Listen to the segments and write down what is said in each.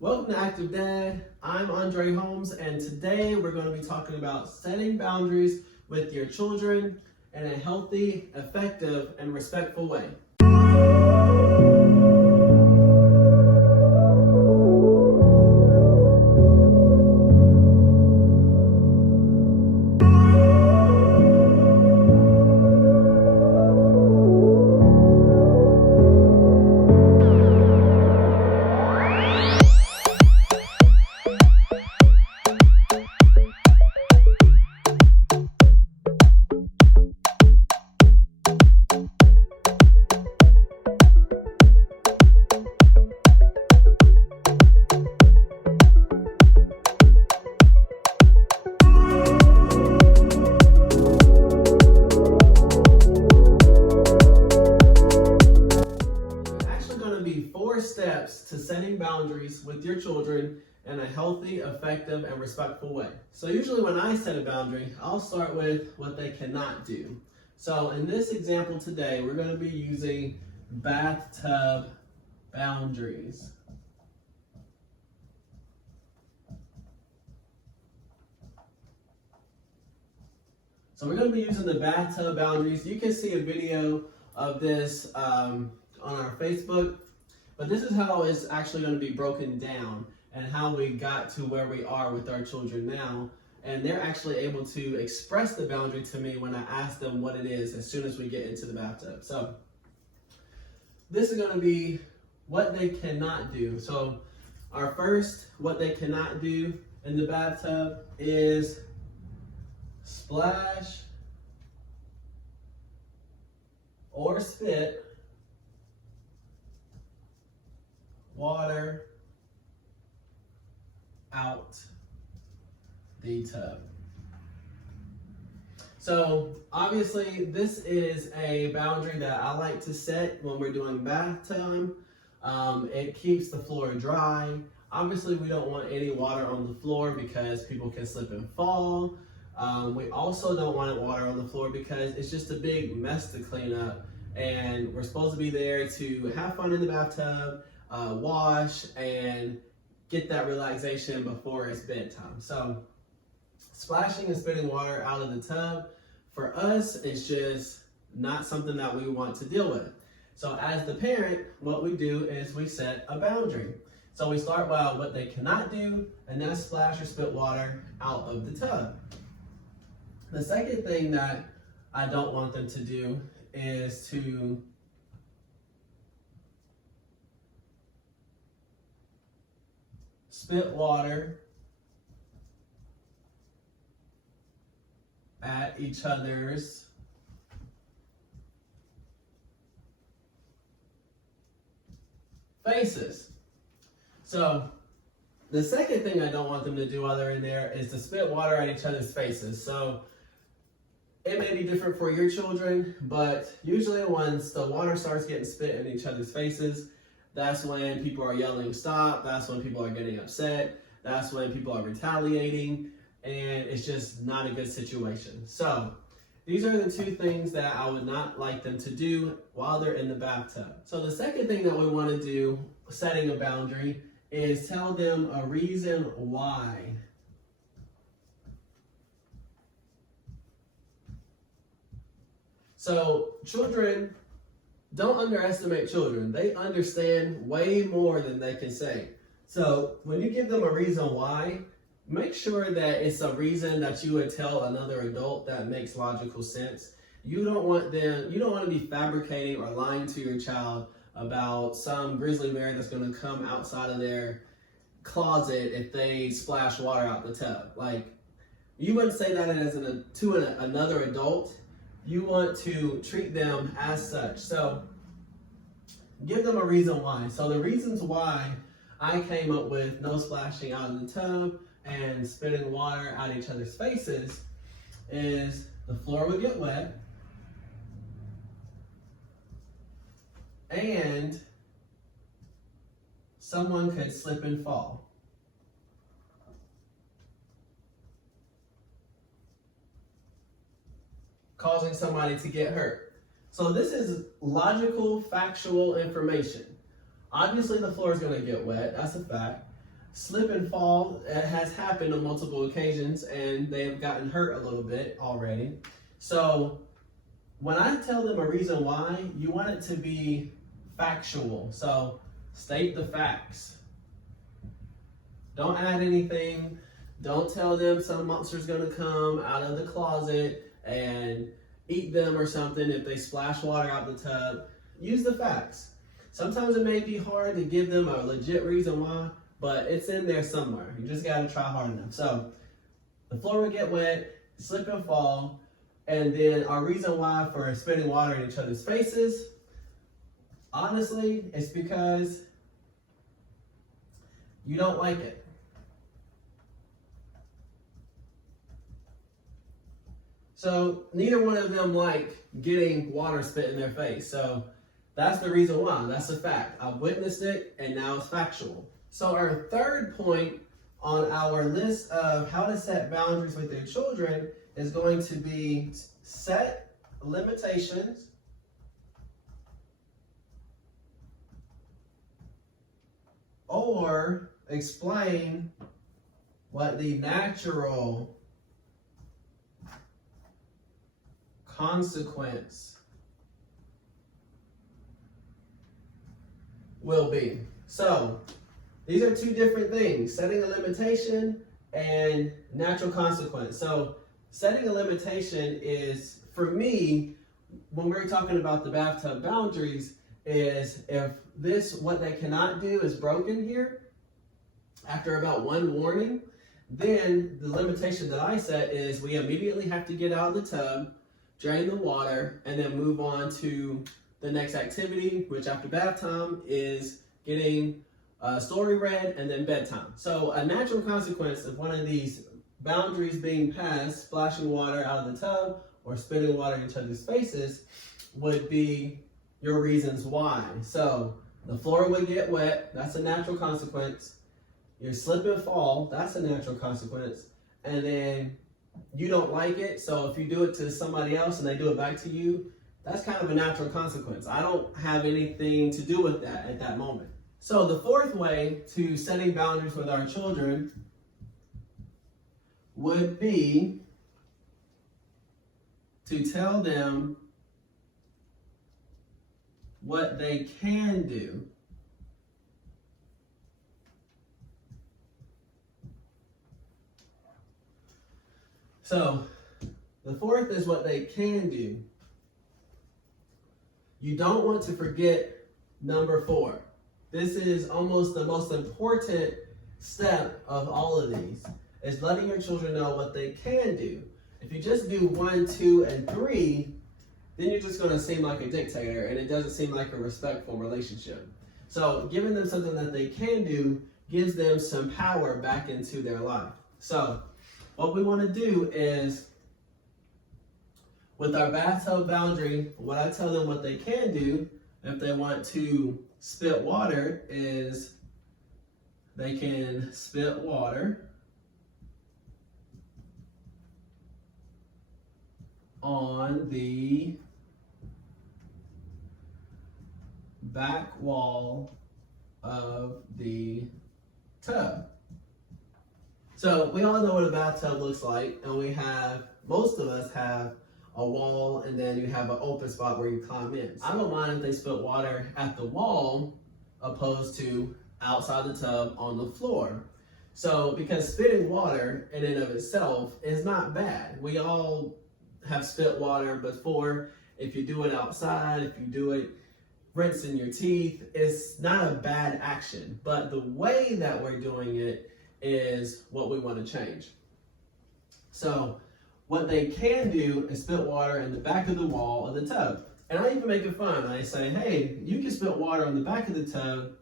Welcome to Active Dad. I'm Andre Holmes, and today we're going to be talking about setting boundaries with your children in a healthy, effective, and respectful way. Four steps to setting boundaries with your children in a healthy, effective, and respectful way. So usually when I set a boundary, I'll start with what they cannot do. So in this example today, we're going to be using bathtub boundaries. So we're going to be using the bathtub boundaries. You can see a video of this on our Facebook. But this is how it's actually going to be broken down and how we got to where we are with our children now. And they're actually able to express the boundary to me when I ask them what it is as soon as we get into the bathtub. So this is going to be what they cannot do. So our first, what they cannot do in the bathtub is splash or spit water out the tub. So obviously this is a boundary that I like to set when we're doing bath time. It keeps the floor dry. Obviously we don't want any water on the floor because people can slip and fall. We also don't want water on the floor because it's just a big mess to clean up, and we're supposed to be there to have fun in the bathtub, wash, and get that relaxation before it's bedtime. So splashing and spitting water out of the tub, for us, is just not something that we want to deal with. So as the parent, what we do is we set a boundary. So we start by what they cannot do, and that's splash or spit water out of the tub. The second thing that I don't want them to do is to spit water at each other's faces. So the second thing I don't want them to do while they're in there is to spit water at each other's faces. So it may be different for your children, but usually once the water starts getting spit in each other's faces, that's when people are yelling stop, that's when people are getting upset, that's when people are retaliating, and it's just not a good situation. So these are the two things that I would not like them to do while they're in the bathtub. So the second thing that we want to do, setting a boundary, is tell them a reason why. So children, don't underestimate children. They understand way more than they can say. So when you give them a reason why, make sure that it's a reason that you would tell another adult that makes logical sense. You don't want to be fabricating or lying to your child about some grizzly bear that's going to come outside of their closet if they splash water out the tub. Like, you wouldn't say that to another adult. You want to treat them as such. So give them a reason why. So the reasons why I came up with no splashing out of the tub and spitting water at each other's faces is the floor would get wet, and someone could slip and fall. Causing somebody to get hurt. So this is logical, factual information. Obviously the floor is going to get wet, that's a fact. slip and fall has happened on multiple occasions, and they have gotten hurt a little bit already. So when I tell them a reason why, you want it to be factual. So state the facts. Don't add anything. Don't tell them some monster's gonna come out of the closet and eat them or something if they splash water out the tub. Use the facts. Sometimes it may be hard to give them a legit reason why, but it's in there somewhere. You just gotta try hard enough. So the floor will get wet, slip and fall, and then our reason why for spitting water in each other's faces, honestly, it's because you don't like it. So neither one of them like getting water spit in their face. So that's the reason why. That's a fact. I've witnessed it, and now it's factual. So our third point on our list of how to set boundaries with your children is going to be set limitations or explain what the natural consequence will be. So these are two different things, setting a limitation and natural consequence. So setting a limitation is, for me, when we're talking about the bathtub boundaries, is if what they cannot do is broken here, after about one warning, then the limitation that I set is we immediately have to get out of the tub, drain the water, and then move on to the next activity, which after bath time is getting a story read and then bedtime. So a natural consequence of one of these boundaries being passed, splashing water out of the tub or spitting water in each other's faces, would be your reasons why. So the floor would get wet, that's a natural consequence. Your slip and fall, that's a natural consequence. And then you don't like it, so if you do it to somebody else and they do it back to you, that's kind of a natural consequence. I don't have anything to do with that at that moment. So the fourth way to setting boundaries with our children would be to tell them what they can do. So the fourth is what they can do. You don't want to forget number 4. This is almost the most important step of all of these, is letting your children know what they can do. If you just do 1, 2, and 3, then you're just going to seem like a dictator, and it doesn't seem like a respectful relationship. So giving them something that they can do gives them some power back into their life. So what we want to do is, with our bathtub boundary, what I tell them what they can do, if they want to spit water, is they can spit water on the back wall of the tub. So we all know what a bathtub looks like, and most of us have a wall, and then you have an open spot where you climb in. I don't mind if they spill water at the wall opposed to outside the tub on the floor. So because spitting water in and of itself is not bad. We all have spit water before. If you do it outside, if you do it rinsing your teeth, it's not a bad action. But the way that we're doing it is what we want to change. So what they can do is spit water in the back of the wall of the tub. And I even make it fun. I say, hey, you can spit water on the back of the tub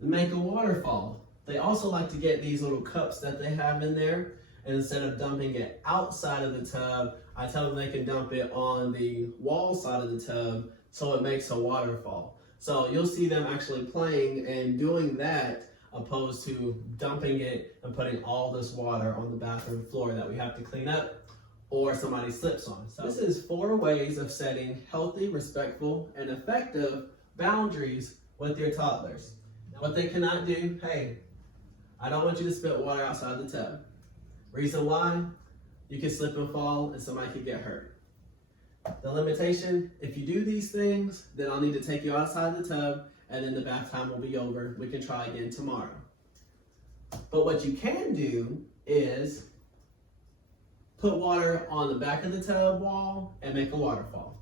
and make a waterfall. They also like to get these little cups that they have in there, and instead of dumping it outside of the tub, I tell them they can dump it on the wall side of the tub so it makes a waterfall. So you'll see them actually playing and doing that opposed to dumping it and putting all this water on the bathroom floor that we have to clean up or somebody slips on. So this is 4 ways of setting healthy, respectful, and effective boundaries with your toddlers. What they cannot do, hey, I don't want you to spill water outside the tub. Reason why? You can slip and fall and somebody could get hurt. The limitation, if you do these things, then I'll need to take you outside the tub and then the bath time will be over. We can try again tomorrow. But what you can do is put water on the back of the tub wall and make a waterfall.